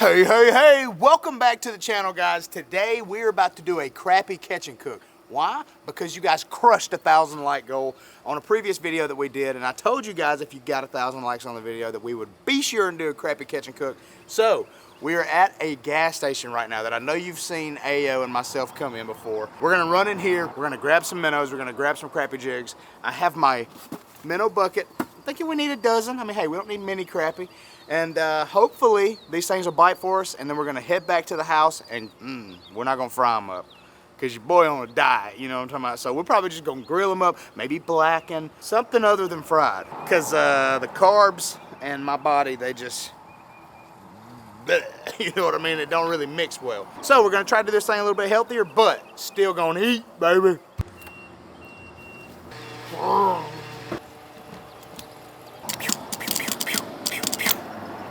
Hey, hey, hey, welcome back to the channel, guys. Today we're about to do a crappie catch and cook. Why? Because you guys crushed 1,000 like goal on a previous video that we did, and I told you guys if you got 1,000 likes on the video that we would be sure and do a crappie catch and cook. So we are at a gas station right now that I know you've seen Ayo and myself come in before. We're gonna run in here, we're gonna grab some minnows, we're gonna grab some crappie jigs. I have my minnow bucket. I'm thinking we need a dozen. I mean, hey, we don't need many crappie. And hopefully these things will bite for us, and then we're gonna head back to the house and we're not gonna fry them up because your boy on a diet, you know what I'm talking about? So we're probably just gonna grill them up, maybe blacken, something other than fried. Because the carbs and my body, they just, you know what I mean? It don't really mix well. So we're gonna try to do this thing a little bit healthier, but still gonna eat, baby.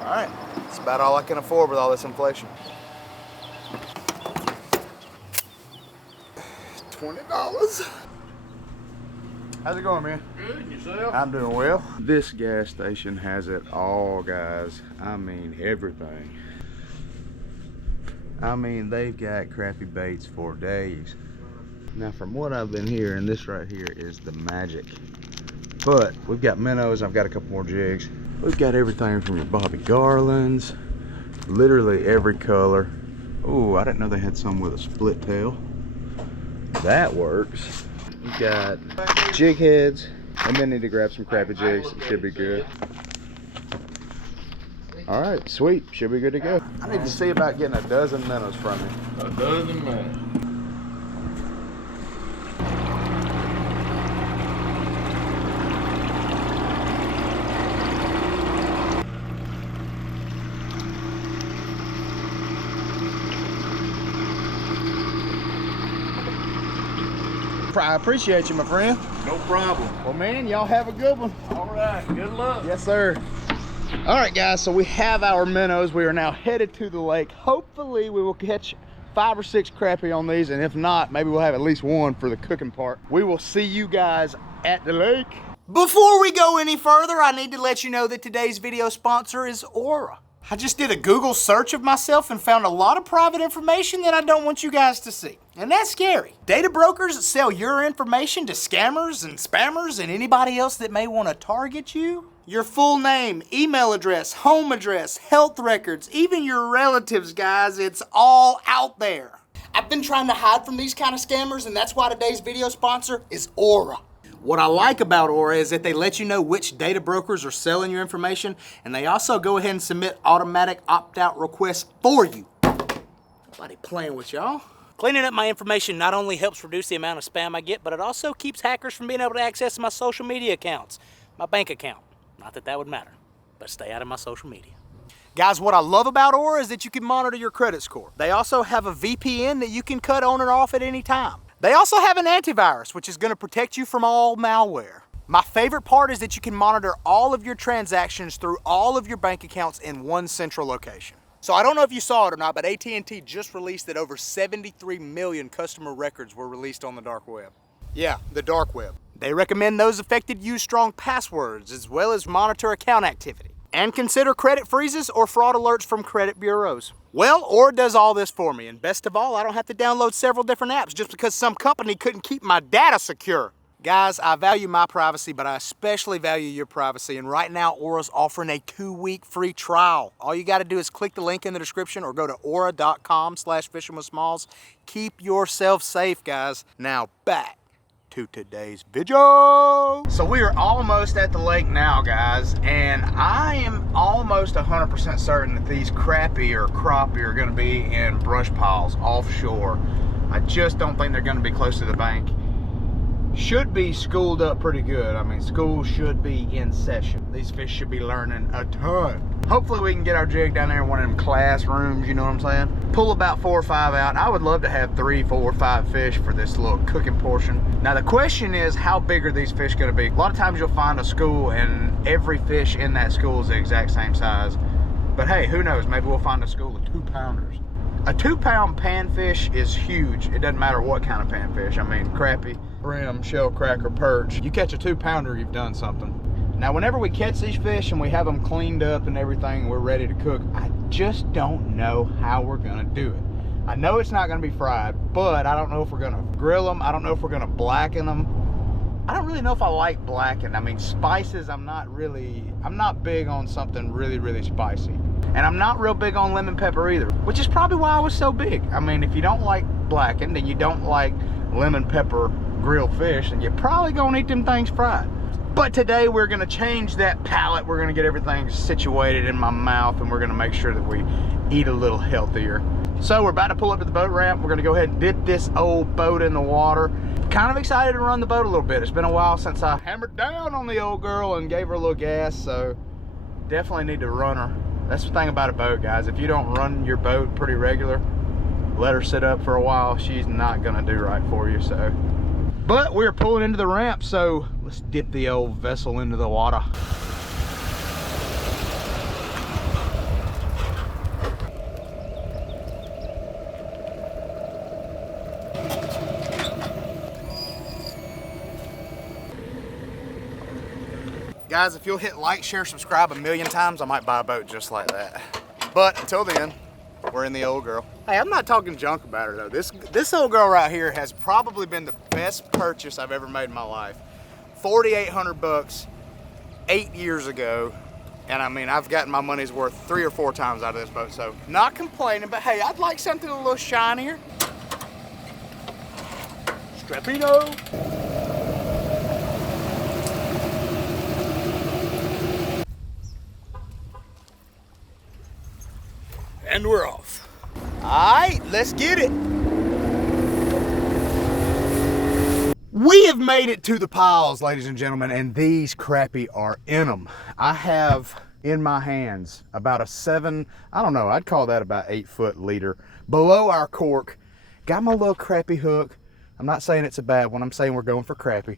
All right, that's about all I can afford with all this inflation. $20. How's it going, man? Good, and yourself? I'm doing well. This gas station has it all, guys. I mean, everything. I mean, they've got crappie baits for days. Now, from what I've been hearing, this right here is the magic. But we've got minnows, I've got a couple more jigs. We've got everything from your Bobby Garlands, literally every color. Oh, I didn't know they had some with a split tail. That works. We've got jig heads, and then need to grab some crappie jigs. It should be good. All right, sweet, should be good to go. I need to see about getting a dozen minnows from you. A dozen minnows. I appreciate you, my friend. No problem. Well, man, y'all have a good one. All right, good luck. Yes, sir. All right, guys, so we have our minnows. We are now headed to the lake. Hopefully, we will catch 5 or 6 crappie on these, and if not, maybe we'll have at least one for the cooking part. We will see you guys at the lake. Before we go any further, I need to let you know that today's video sponsor is Aura. I just did a Google search of myself and found a lot of private information that I don't want you guys to see. And that's scary. Data brokers sell your information to scammers and spammers and anybody else that may want to target you. Your full name, email address, home address, health records, even your relatives, guys, it's all out there. I've been trying to hide from these kind of scammers, and that's why today's video sponsor is Aura. What I like about Aura is that they let you know which data brokers are selling your information, and they also go ahead and submit automatic opt-out requests for you. Nobody playing with y'all. Cleaning up my information not only helps reduce the amount of spam I get, but it also keeps hackers from being able to access my social media accounts, my bank account. Not that that would matter, but stay out of my social media. Guys, what I love about Aura is that you can monitor your credit score. They also have a VPN that you can cut on and off at any time. They also have an antivirus, which is going to protect you from all malware. My favorite part is that you can monitor all of your transactions through all of your bank accounts in one central location. So I don't know if you saw it or not, but AT&T just released that over 73 million customer records were released on the dark web. Yeah, the dark web. They recommend those affected use strong passwords as well as monitor account activity and consider credit freezes or fraud alerts from credit bureaus. Well, Aura does all this for me, and best of all, I don't have to download several different apps just because some company couldn't keep my data secure. Guys, I value my privacy, but I especially value your privacy, and right now Aura's offering a 2-week free trial. All you gotta do is click the link in the description or go to aura.com/fishingwithsmalls. Keep yourself safe, guys. Now back to today's video. So we are almost at the lake now, guys, and I am almost 100% certain that these crappie or are gonna be in brush piles offshore. I just don't think they're gonna be close to the bank. Should be schooled up pretty good. I mean, school should be in session. These fish should be learning a ton. Hopefully we can get our jig down there in one of them classrooms, you know what I'm saying? Pull about 4 or 5 out. I would love to have 3, 4, 5 fish for this little cooking portion. Now the question is, how big are these fish gonna be? A lot of times you'll find a school and every fish in that school is the exact same size. But hey, who knows? Maybe we'll find a school of 2-pounders. A 2-pound panfish is huge. It doesn't matter what kind of panfish. I mean, crappie, brim, shell cracker, perch. You catch a 2-pounder, you've done something. Now, whenever we catch these fish and we have them cleaned up and everything and we're ready to cook, I just don't know how we're gonna do it. I know it's not gonna be fried, but I don't know if we're gonna grill them. I don't know if we're gonna blacken them. I don't really know if I like blackened. I mean, spices, I'm not big on something really spicy. And I'm not real big on lemon pepper either, which is probably why I was so big. I mean, if you don't like blackened and you don't like lemon pepper grilled fish, then you're probably gonna eat them things fried. But today we're gonna change that palate. We're gonna get everything situated in my mouth and we're gonna make sure that we eat a little healthier. So we're about to pull up to the boat ramp. We're gonna go ahead and dip this old boat in the water. Kind of excited to run the boat a little bit. It's been a while since I hammered down on the old girl and gave her a little gas, so definitely need to run her. That's the thing about a boat, guys. If you don't run your boat pretty regular, let her sit up for a while, she's not gonna do right for you, so. But we're pulling into the ramp, so let's dip the old vessel into the water. Guys, if you'll hit like, share, subscribe a million times, I might buy a boat just like that. But until then, we're in the old girl. Hey, I'm not talking junk about her though. This old girl right here has probably been the best purchase I've ever made in my life. 4,800 bucks 8 years ago. And I mean, I've gotten my money's worth 3 or 4 times out of this boat. So not complaining, but hey, I'd like something a little shinier. Strappino. And we're off. All right, let's get it. We have made it to the piles, ladies and gentlemen, and these crappie are in them. I have in my hands about a 7, I don't know, I'd call that about 8-foot leader below our cork. Got my little crappie hook. I'm not saying it's a bad one, I'm saying we're going for crappie.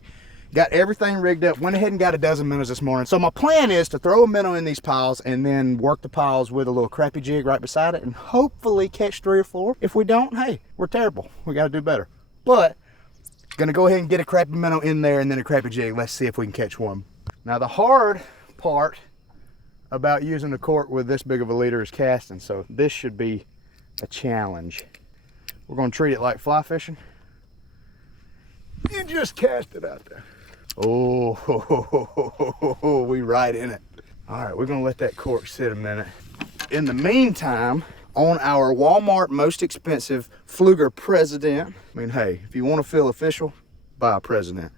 Got everything rigged up, went ahead and got a dozen minnows this morning. So my plan is to throw a minnow in these piles and then work the piles with a little crappie jig right beside it and hopefully catch 3 or 4. If we don't, hey, we're terrible. We gotta do better. But, gonna go ahead and get a crappie minnow in there and then a crappie jig. Let's see if we can catch one. Now the hard part about using the cork with this big of a leader is casting. So this should be a challenge. We're gonna treat it like fly fishing. You just cast it out there. Oh, we right in it. All right, we're gonna let that cork sit a minute. In the meantime, on our Walmart most expensive Fluger President, I mean, hey, if you wanna feel official, buy a President.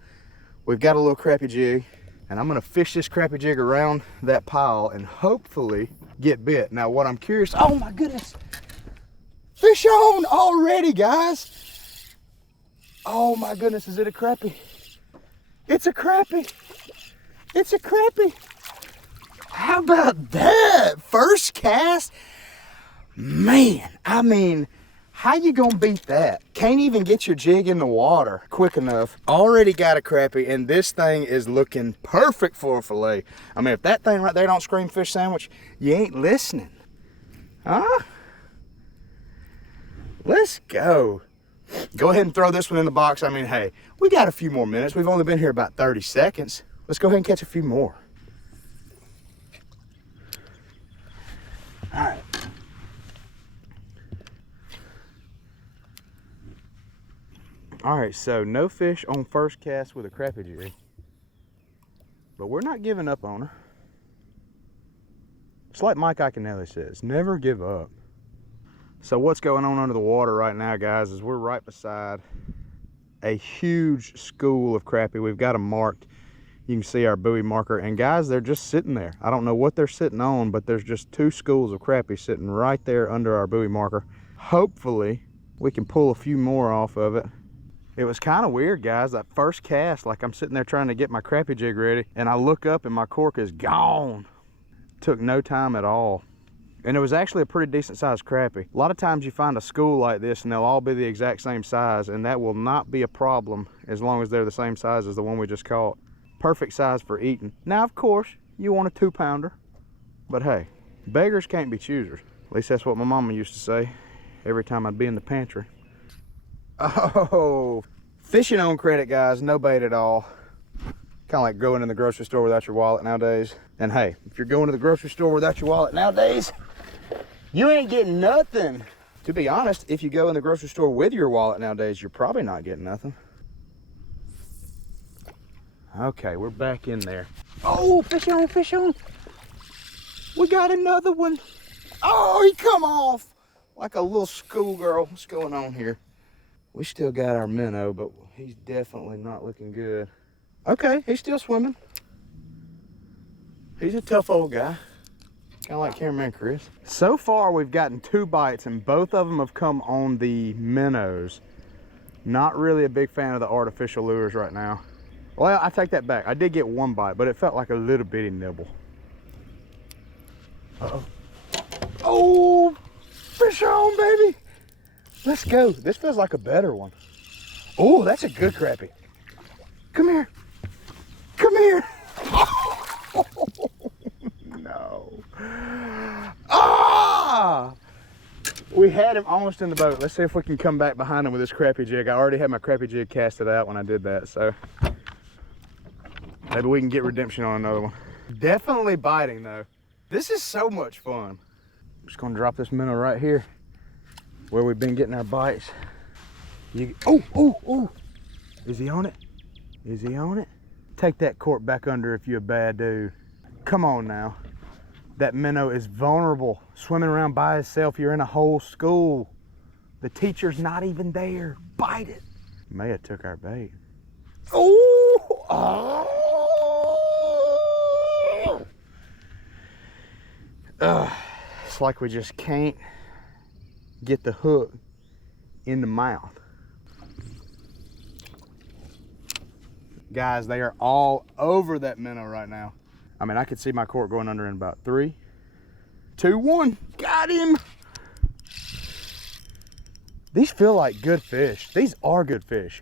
We've got a little crappie jig, and I'm gonna fish this crappie jig around that pile and hopefully get bit. Now, what I'm curious, oh my goodness, fish on already, guys. Oh my goodness, is it a crappie? It's a crappie. It's a crappie. How about that? First cast? Man, I mean, how you gonna beat that? Can't even get your jig in the water quick enough. Already got a crappie, and this thing is looking perfect for a fillet. I mean, if that thing right there don't scream fish sandwich, you ain't listening. Huh? Let's go. Go ahead and throw this one in the box. I mean, hey, we got a few more minutes. We've only been here about 30 seconds. Let's go ahead and catch a few more. All right. All right, so no fish on first cast with a crappie jig. But we're not giving up on her. It's like Mike Iaconelli says, never give up. So what's going on under the water right now, guys, is we're right beside a huge school of crappie. We've got them marked. You can see our buoy marker. And guys, they're just sitting there. I don't know what they're sitting on, but there's just 2 schools of crappie sitting right there under our buoy marker. Hopefully, we can pull a few more off of it. It was kind of weird, guys. That first cast, like I'm sitting there trying to get my crappie jig ready, and I look up and my cork is gone. Took no time at all. And it was actually a pretty decent sized crappie. A lot of times you find a school like this and they'll all be the exact same size, and that will not be a problem as long as they're the same size as the one we just caught. Perfect size for eating. Now, of course, you want a 2-pounder, but hey, beggars can't be choosers. At least that's what my mama used to say every time I'd be in the pantry. Oh, fishing on credit, guys, no bait at all. Kind of like going in the grocery store without your wallet nowadays. And hey, if you're going to the grocery store without your wallet nowadays, you ain't getting nothing. To be honest, if you go in the grocery store with your wallet nowadays, you're probably not getting nothing. Okay, we're back in there. Oh, fish on, fish on. We got another one. Oh, he come off like a little schoolgirl. What's going on here? We still got our minnow, but he's definitely not looking good. Okay, he's still swimming. He's a tough old guy. Kind of like Cameraman Chris. So far, we've gotten 2 bites, and both of them have come on the minnows. Not really a big fan of the artificial lures right now. Well, I take that back. I did get 1 bite, but it felt like a little bitty nibble. Uh-oh. Oh, fish on, baby. Let's go. This feels like a better one. Oh, that's a good crappie. Come here. Come here. Oh, no. Ah! We had him almost in the boat. Let's see if we can come back behind him with this crappie jig. I already had my crappie jig casted out when I did that, so maybe we can get redemption on another one. Definitely biting though. This is so much fun. I'm just gonna drop this minnow right here where we've been getting our bites. Oh. Is he on it? Is he on it? Take that cork back under if you're a bad dude. Come on now. That minnow is vulnerable, swimming around by itself. You're in a whole school. The teacher's not even there. Bite it. May have took our bait. Oh! It's like we just can't get the hook in the mouth. Guys, they are all over that minnow right now. I mean, I could see my cork going under in about 3, 2, 1. Got him. These feel like good fish. These are good fish.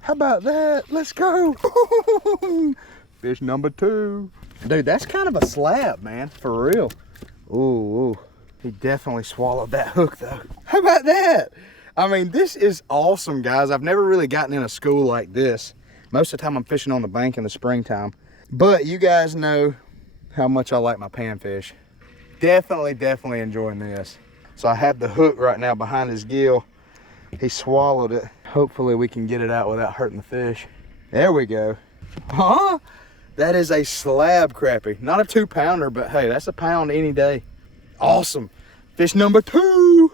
How about that? Let's go. Fish number 2. Dude, that's kind of a slab, man, for real. Ooh, he definitely swallowed that hook though. How about that? I mean, this is awesome, guys. I've never really gotten in a school like this. Most of the time I'm fishing on the bank in the springtime. But you guys know how much I like my panfish. Definitely enjoying this. So I have the hook right now behind his gill. He swallowed it. Hopefully we can get it out without hurting the fish. There we go. Huh? That is a slab crappie. Not a 2-pounder, but hey, that's a pound any day. Awesome. Fish number 2.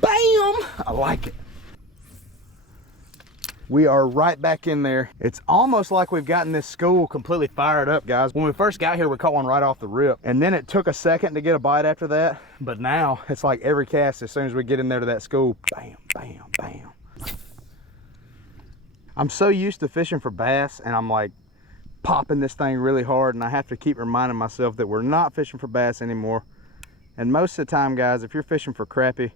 Bam! I like it. We are right back in there. It's almost like we've gotten this school completely fired up, guys. When we first got here, we caught one right off the rip. And then it took a second to get a bite after that. But now it's like every cast, as soon as we get in there to that school, bam, bam, bam. I'm so used to fishing for bass, and I'm like popping this thing really hard, and I have to keep reminding myself that we're not fishing for bass anymore. And most of the time, guys, if you're fishing for crappie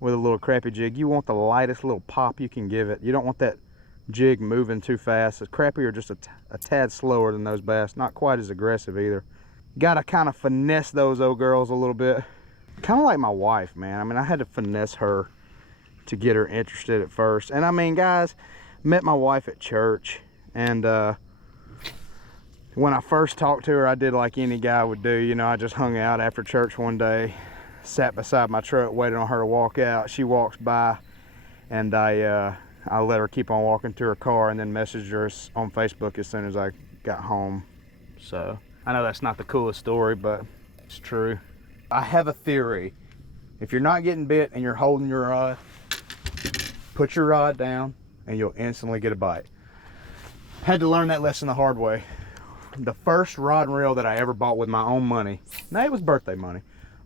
with a little crappie jig, you want the lightest little pop you can give it. You don't want that jig moving too fast. The crappie are just a tad slower than those bass, not quite as aggressive either. You gotta kind of finesse those old girls a little bit. Kind of like my wife, man. I mean, I had to finesse her to get her interested at first. And I mean, guys, met my wife at church, and when I first talked to her, I did like any guy would do. You know, I just hung out after church one day, sat beside my truck, waited on her to walk out. She walks by, and I let her keep on walking to her car, and then messaged her on Facebook as soon as I got home. So I know that's not the coolest story, but it's true. I have a theory. If you're not getting bit and you're holding your rod, put your rod down and you'll instantly get a bite. Had to learn that lesson the hard way. The first rod and reel that I ever bought with my own money, now it was birthday money,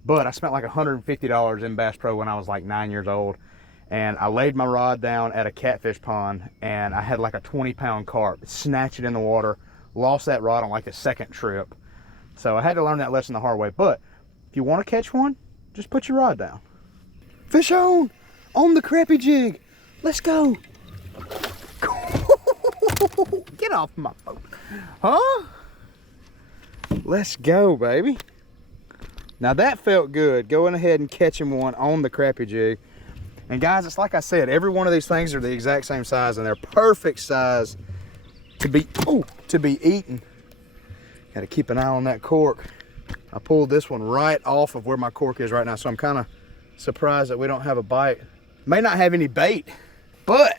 but I spent like $150 in Bass Pro when I was like 9 years old. And I laid my rod down at a catfish pond, and I had like a 20-pound carp. Snatched it in the water, lost that rod on like the second trip. So I had to learn that lesson the hard way. But if you want to catch one, just put your rod down. Fish on the crappie jig. Let's go. Get off my boat. Huh? Let's go, baby. Now that felt good, going ahead and catching one on the crappie jig. And guys, it's like I said, every one of these things are the exact same size, and they're perfect size to be eaten. Gotta keep an eye on that cork. I pulled this one right off of where my cork is right now, so I'm kind of surprised that we don't have a bite. May not have any bait, but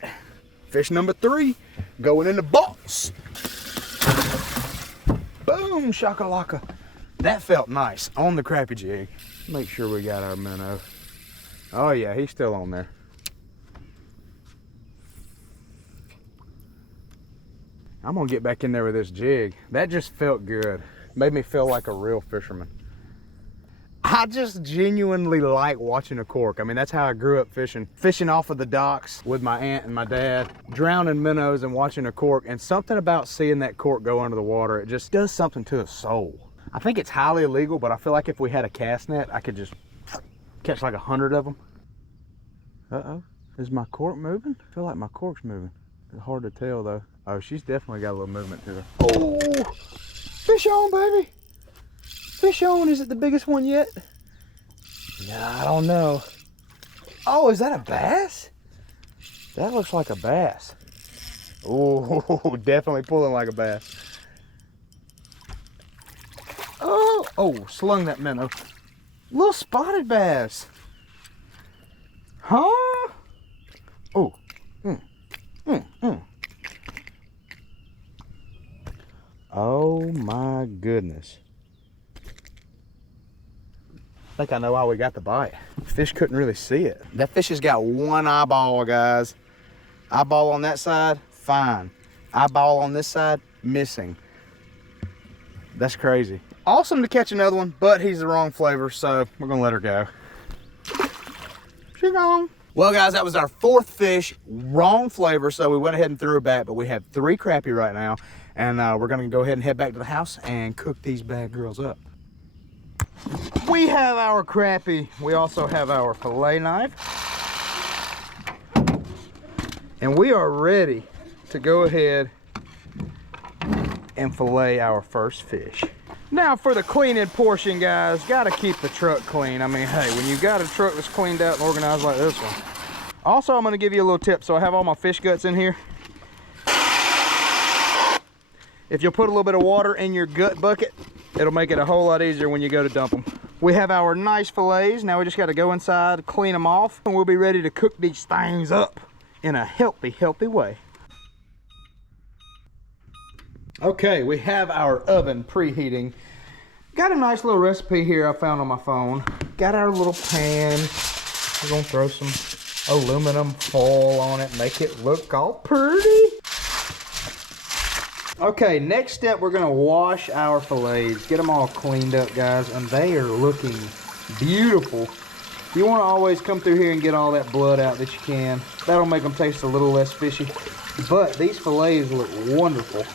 fish number 3 going in the box. Boom, shakalaka. That felt nice on the crappie jig. Make sure we got our minnow. Oh yeah, he's still on there. I'm gonna get back in there with this jig. That just felt good. Made me feel like a real fisherman. I just genuinely like watching a cork. I mean, that's how I grew up fishing. Fishing off of the docks with my aunt and my dad, drowning minnows and watching a cork. And something about seeing that cork go under the water, it just does something to the soul. I think it's highly illegal, but I feel like if we had a cast net, I could just catch like 100 of them. Uh-oh, is my cork moving? I feel like my cork's moving. It's hard to tell though. Oh, she's definitely got a little movement to her. Oh, fish on, baby. Fish on. Is it the biggest one yet? Nah, I don't know. Oh, is that a bass? That looks like a bass. Oh, definitely pulling like a bass. Oh, slung that minnow. Little spotted bass. Huh? Oh. Oh my goodness. I think I know why we got the bite. Fish couldn't really see it. That fish has got one eyeball, guys. Eyeball on that side, fine. Eyeball on this side, missing. That's crazy. Awesome to catch another one, but he's the wrong flavor, so we're gonna let her go. She gone. Well, guys, that was our 4th fish, wrong flavor, so we went ahead and threw her back, but we have 3 crappie right now, and we're gonna go ahead and head back to the house and cook these bad girls up. We have our crappie. We also have our fillet knife. And we are ready to go ahead and fillet our first fish. Now for the cleaning portion, guys, gotta keep the truck clean. I mean, hey, when you got a truck that's cleaned out and organized like this one. Also, I'm gonna give you a little tip. So I have all my fish guts in here. If you'll put a little bit of water in your gut bucket, it'll make it a whole lot easier when you go to dump them. We have our nice fillets. Now we just gotta go inside, clean them off, and we'll be ready to cook these things up in a healthy way. Okay, we have our oven preheating. Got a nice little recipe here I found on my phone. Got our little pan. We're gonna throw some aluminum foil on it, make it look all pretty. Okay, next step, we're gonna wash our fillets, get them all cleaned up, guys, and they are looking beautiful. You wanna always come through here and get all that blood out that you can. That'll make them taste a little less fishy. But these fillets look wonderful.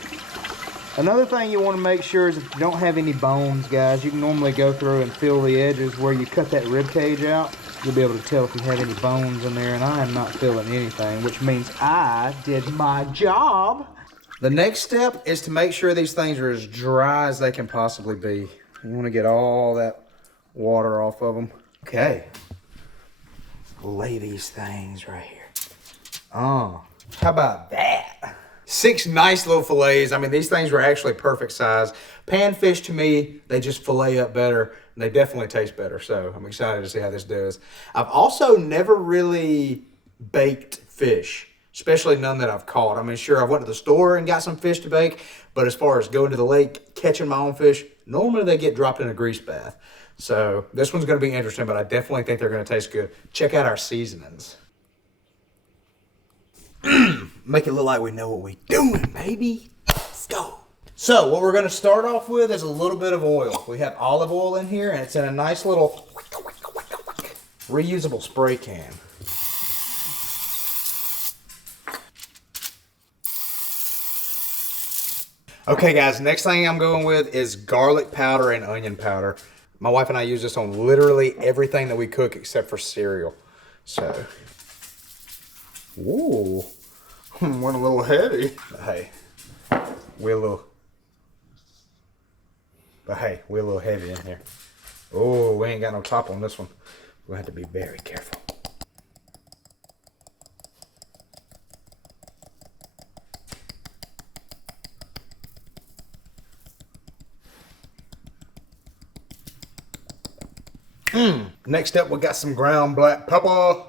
Another thing you wanna make sure is if you don't have any bones, guys, you can normally go through and feel the edges where you cut that rib cage out. You'll be able to tell if you have any bones in there, and I am not feeling anything, which means I did my job. The next step is to make sure these things are as dry as they can possibly be. You want to get all that water off of them. Okay. Lay these things right here. Oh, how about that? 6 nice little fillets. I mean, these things were actually perfect size. Panfish, to me, they just fillet up better, and they definitely taste better. So I'm excited to see how this does. I've also never really baked fish, especially none that I've caught. I mean, sure, I went to the store and got some fish to bake, but as far as going to the lake, catching my own fish, normally they get dropped in a grease bath. So this one's going to be interesting, but I definitely think they're going to taste good. Check out our seasonings. Make it look like we know what we're doing, baby. Let's go. So what we're going to start off with is a little bit of oil. We have olive oil in here, and it's in a nice little reusable spray can. Okay, guys, next thing I'm going with is garlic powder and onion powder. My wife and I use this on literally everything that we cook except for cereal. So, ooh, went a little heavy. But hey, we're a little heavy in here. Oh, we ain't got no top on this one. We'll have to be very careful. Next up, we got some ground black pepper.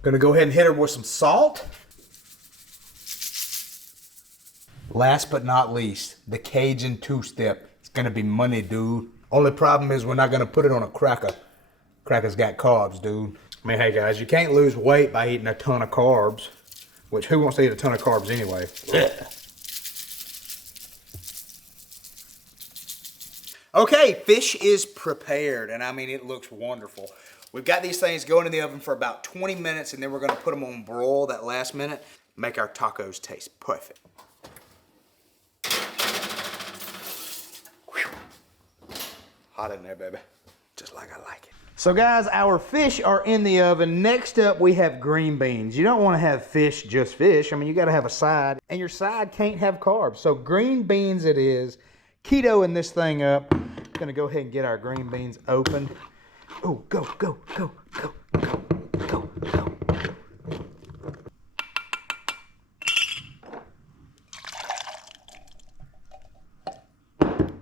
Gonna go ahead and hit her with some salt. Last but not least, the Cajun two-step. It's gonna be money, dude. Only problem is we're not gonna put it on a cracker. Crackers got carbs, dude. I mean, hey guys, you can't lose weight by eating a ton of carbs. Which, who wants to eat a ton of carbs anyway? Yeah. Okay, fish is prepared, and I mean, it looks wonderful. We've got these things going in the oven for about 20 minutes, and then we're gonna put them on broil that last minute, make our tacos taste perfect. Whew. Hot in there, baby. Just like I like it. So guys, our fish are in the oven. Next up, we have green beans. You don't wanna have fish, just fish. I mean, you gotta have a side, and your side can't have carbs. So green beans it is. Ketoing this thing up. Gonna go ahead and get our green beans opened. Oh, go, go, go, go, go, go, go.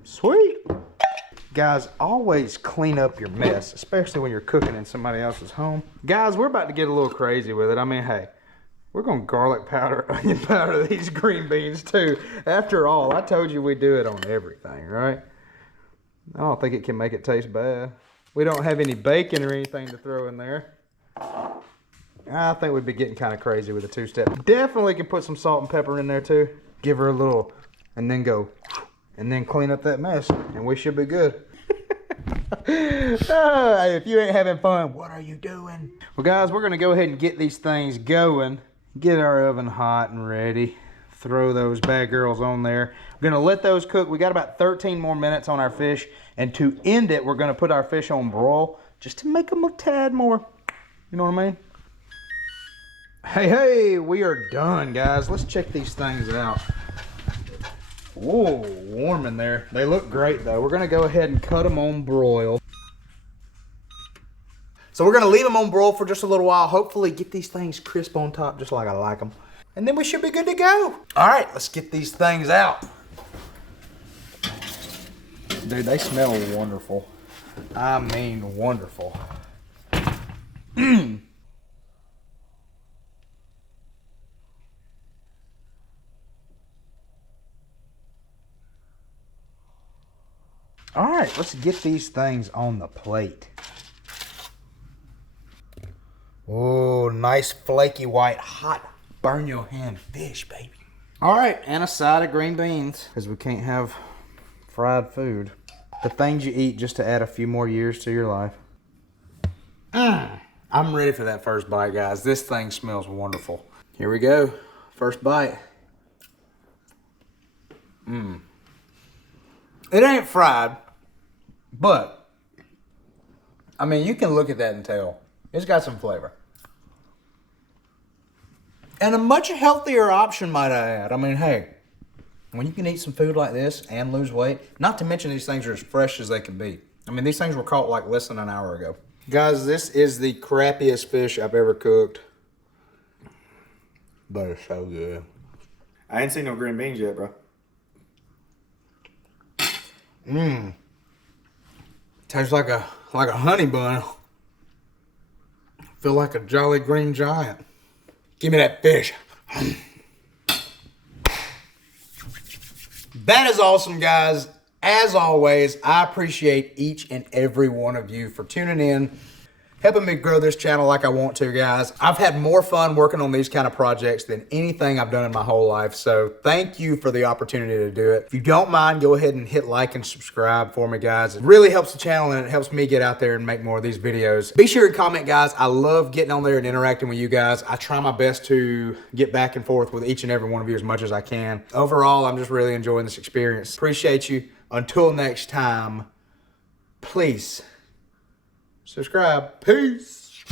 Sweet. Guys, always clean up your mess, especially when you're cooking in somebody else's home. Guys, we're about to get a little crazy with it. I mean, hey, we're gonna garlic powder, onion powder these green beans too. After all, I told you we do it on everything, right? I don't think it can make it taste bad. We don't have any bacon or anything to throw in there. I think we'd be getting kind of crazy with a two-step. Definitely can put some salt and pepper in there too. Give her a little, and then go, and then clean up that mess, and we should be good. If you ain't having fun, what are you doing? Well guys, we're gonna go ahead and get these things going. Get our oven hot and ready. Throw those bad girls on there. We're gonna let those cook. We got about 13 more minutes on our fish. And to end it, we're gonna put our fish on broil just to make them a tad more, you know what I mean? Hey, we are done, guys. Let's check these things out. Whoa, warm in there. They look great though. We're gonna go ahead and cut them on broil. So we're gonna leave them on broil for just a little while. Hopefully get these things crisp on top just like I like them. And then we should be good to go. All right, let's get these things out. Dude, they smell wonderful. I mean wonderful. All right, let's get these things on the plate. Oh, nice flaky white, hot, burn your hand fish, baby. All right, and a side of green beans, because we can't have fried food. The things you eat just to add a few more years to your life. I'm ready for that first bite, guys. This thing smells wonderful. Here we go, first bite. It ain't fried, but, I mean, you can look at that and tell. It's got some flavor. And a much healthier option, might I add. I mean, hey, when you can eat some food like this and lose weight, not to mention these things are as fresh as they can be. I mean, these things were caught like less than an hour ago. Guys, this is the crappiest fish I've ever cooked. But it's so good. I ain't seen no green beans yet, bro. Tastes like a honey bun. Feel like a Jolly Green Giant. Give me that fish. That is awesome, guys. As always, I appreciate each and every one of you for tuning in, helping me grow this channel like I want to, guys. I've had more fun working on these kind of projects than anything I've done in my whole life. So thank you for the opportunity to do it. If you don't mind, go ahead and hit like and subscribe for me, guys. It really helps the channel and it helps me get out there and make more of these videos. Be sure to comment, guys. I love getting on there and interacting with you guys. I try my best to get back and forth with each and every one of you as much as I can. Overall, I'm just really enjoying this experience. Appreciate you. Until next time, please subscribe. Peace.